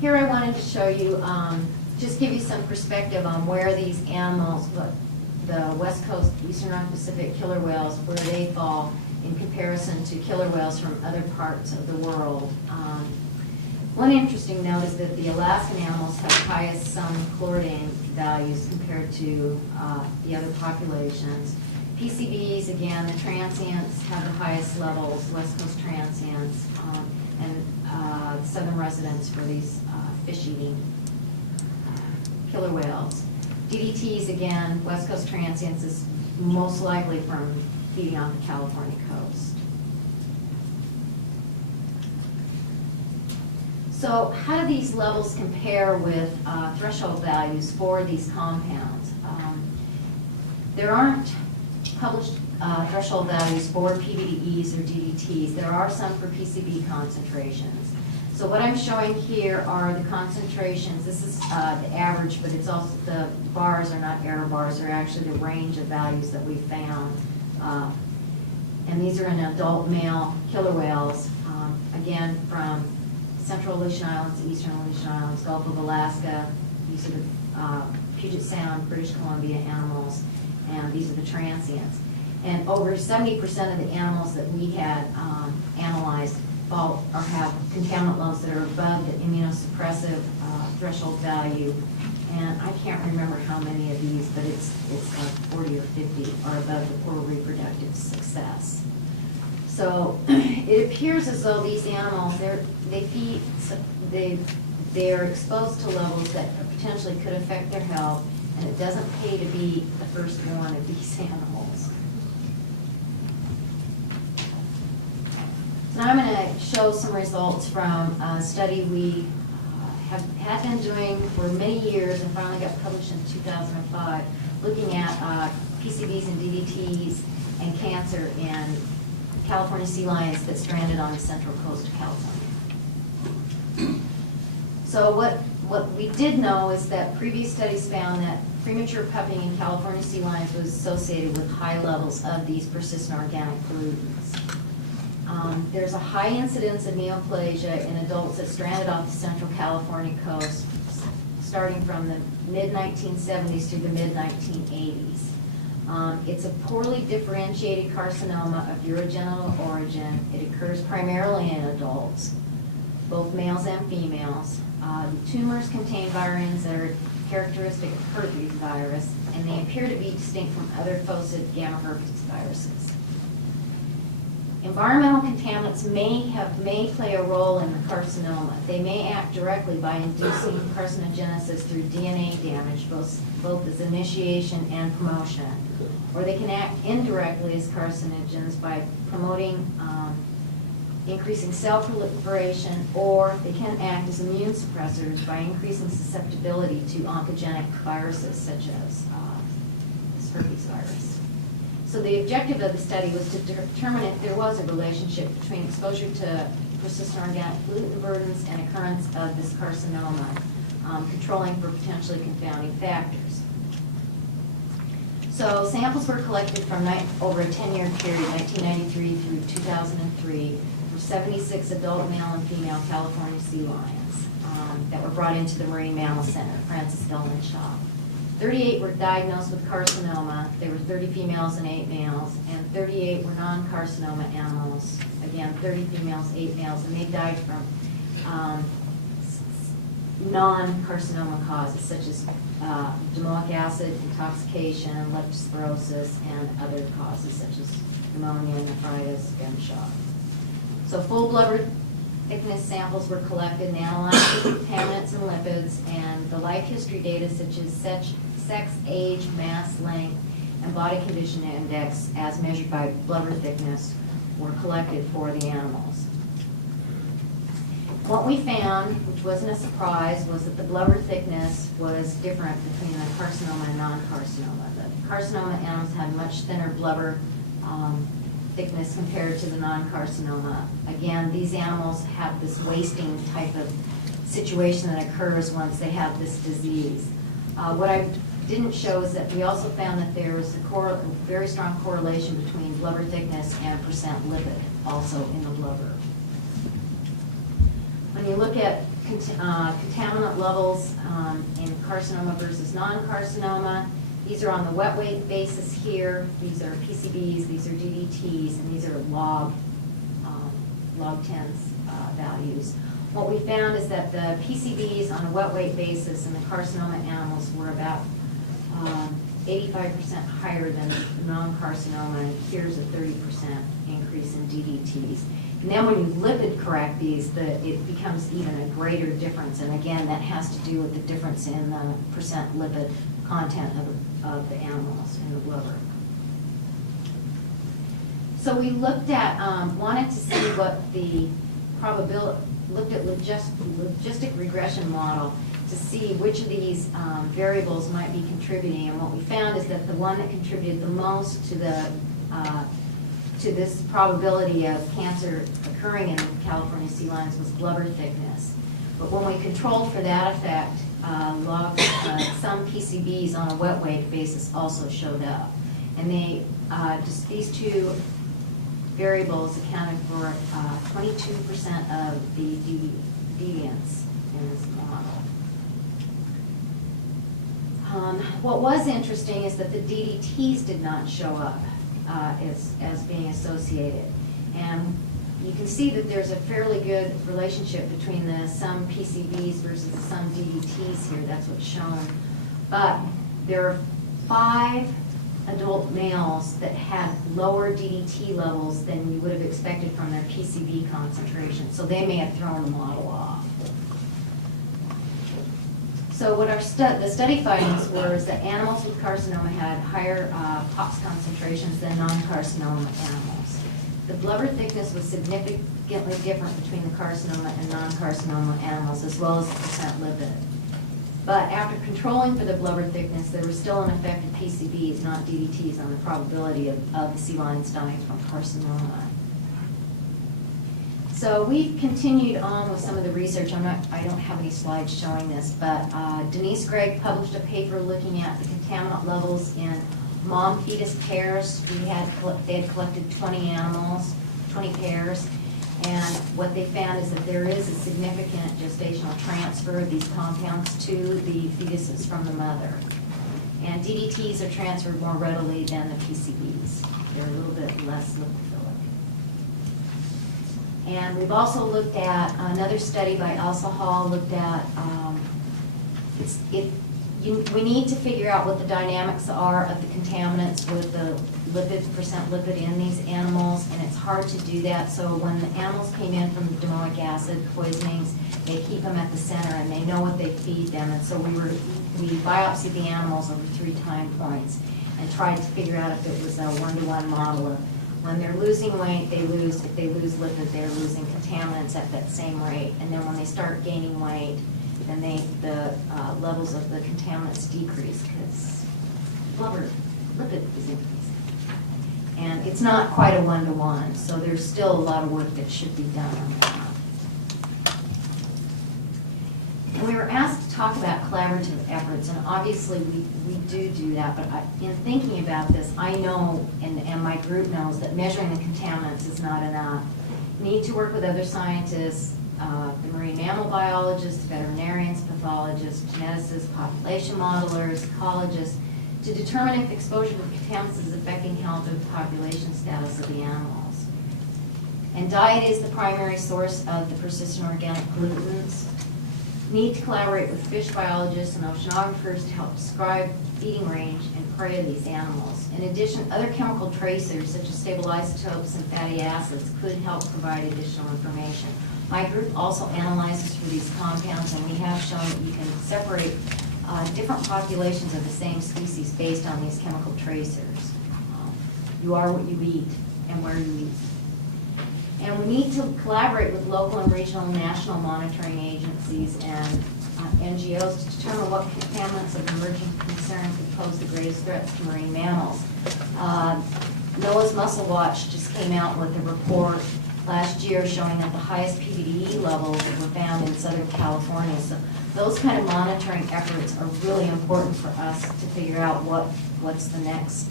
here I wanted to show you, just give you some perspective on where these animals, the West Coast, Eastern North Pacific killer whales, where they fall in comparison to killer whales from other parts of the world. One interesting note is that the Alaskan animals have highest sum chloridane values compared to the other populations. PCBs, again, the transients have the highest levels, West Coast transients, and southern residents for these fish-eating killer whales. DDTs, again, West Coast transients is most likely from feeding off the California coast. So how do these levels compare with threshold values for these compounds? There aren't published threshold values for PBDEs or DDTs. There are some for PCB concentrations. So what I'm showing here are the concentrations. This is the average, but it's also, the bars are not error bars, they're actually the range of values that we found. And these are in adult male killer whales, again, from Central Aleutian Islands, Eastern Aleutian Islands, Gulf of Alaska. These are the Puget Sound, British Columbia animals, and these are the transients. And over 70% of the animals that we had analyzed fall or have contaminant loads that are above the immunosuppressive threshold value. And I can't remember how many of these, but it's like 40 or 50 are above the poor reproductive success. So it appears as though these animals, they're exposed to levels that potentially could affect their health, and it doesn't pay to be the first one of these animals. So now I'm going to show some results from a study we had been doing for many years and finally got published in 2005, looking at PCBs and DDTs and cancer in California sea lions that stranded on the central coast of California. So what we did know is that previous studies found that premature pupping in California sea lions was associated with high levels of these persistent organic pollutants. There's a high incidence of neoplasia in adults that stranded off the central California coast, starting from the mid-1970s through the mid-1980s. It's a poorly differentiated carcinoma of urogenital origin. It occurs primarily in adults, both males and females. The tumors contain virions that are characteristic of herpes virus, and they appear to be distinct from other fosid gamma herpes viruses. Environmental contaminants may play a role in the carcinoma. They may act directly by inducing carcinogenesis through DNA damage, both as initiation and promotion. Or they can act indirectly as carcinogens by promoting increasing cell proliferation, or they can act as immune suppressors by increasing susceptibility to oncogenic viruses such as this herpes virus. So the objective of the study was to determine if there was a relationship between exposure to persistent organic pollutant burdens and occurrence of this carcinoma, controlling for potentially confounding factors. So samples were collected from over a 10-year period, 1993 through 2003, for 76 adult male and female California sea lions that were brought into the Marine Mammal Center, Francis Dillman Shaw. 38 were diagnosed with carcinoma. There were 30 females and 8 males, and 38 were non-carcinoma animals. Again, 30 females, 8 males, and they died from non-carcinoma causes such as domoic acid intoxication, leptospirosis, and other causes such as pneumonia, nephritis, gunshot. So full blubber thickness samples were collected and analyzed for contaminants and lipids, and the life history data such as sex, age, mass, length, and body condition index as measured by blubber thickness were collected for the animals. What we found, which wasn't a surprise, was that the blubber thickness was different between the carcinoma and non-carcinoma. The carcinoma animals had much thinner blubber thickness compared to the non-carcinoma. Again, these animals have this wasting type of situation that occurs once they have this disease. What I didn't show is that we also found that there was a very strong correlation between blubber thickness and percent lipid also in the blubber. When you look at contaminant levels in carcinoma versus non-carcinoma. These are on the wet weight basis here. These are PCBs, these are DDTs, and these are log 10s values. What we found is that the PCBs on a wet weight basis in the carcinoma animals were about 85% higher than non-carcinoma, and here's a 30% increase in DDTs. And then when you lipid correct these, it becomes even a greater difference, and again, that has to do with the difference in the percent lipid content of the animals in the blubber. So we looked at, wanted to see what the probability, looked at logistic regression model to see which of these variables might be contributing, and what we found is that the one that contributed the most to this probability of cancer occurring in California sea lions was blubber thickness. But when we controlled for that effect, some PCBs on a wet weight basis also showed up. And they, just these two variables accounted for 22% of the deviance in this model. What was interesting is that the DDTs did not show up as being associated. And you can see that there's a fairly good relationship between the some PCBs versus the some DDTs here. That's what's shown. But there are 5 adult males that had lower DDT levels than you would have expected from their PCB concentration. So they may have thrown the model off. So what the study findings were is that animals with carcinoma had higher POX concentrations than non-carcinoma animals. The blubber thickness was significantly different between the carcinoma and non-carcinoma animals, as well as the percent lipid. But after controlling for the blubber thickness, there were still unaffected PCBs, not DDTs, on the probability of the sea lions dying from carcinoma. So we've continued on with some of the research. I don't have any slides showing this, but Denise Gregg published a paper looking at the contaminant levels in mom fetus pairs. They had collected 20 animals, 20 pairs, and what they found is that there is a significant gestational transfer of these compounds to the fetuses from the mother. And DDTs are transferred more readily than the PCBs. They're a little bit less lipophilic. And we've also looked at another study by Elsa Hall, looked at, we need to figure out what the dynamics are of the contaminants with the percent lipid in these animals, and it's hard to do that. So when the animals came in from the domoic acid poisonings, they keep them at the center and they know what they feed them. And so we biopsied the animals over 3 time points and tried to figure out if it was a 1-to-1 model of when they're losing weight, they lose, if they lose lipid, they're losing contaminants at that same rate. And then when they start gaining weight, then the levels of the contaminants decrease because blubber lipid is increasing. And it's not quite a 1-to-1, so there's still a lot of work that should be done on that. And we were asked to talk about collaborative efforts, and obviously we do that, but in thinking about this, I know, and my group knows, that measuring the contaminants is not enough. We need to work with other scientists, the marine mammal biologists, veterinarians, pathologists, geneticists, population modelers, ecologists, to determine if exposure to contaminants is affecting health or the population status of the animals. And diet is the primary source of the persistent organic pollutants. Need to collaborate with fish biologists and oceanographers to help describe feeding range and prey of these animals. In addition, other chemical tracers such as stable isotopes and fatty acids could help provide additional information. My group also analyzes for these compounds, and we have shown that you can separate different populations of the same species based on these chemical tracers. You are what you eat and where you eat. And we need to collaborate with local and regional and national monitoring agencies and NGOs to determine what contaminants of emerging concern could pose the greatest threats to marine mammals. NOAA's Mussel Watch just came out with a report last year showing that the highest PBDE levels were found in Southern California. So those kind of monitoring efforts are really important for us to figure out what's the next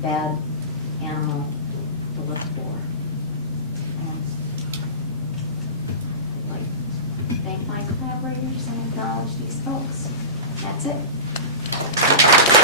bad animal to look for. thank my collaborators and acknowledge these folks. That's it.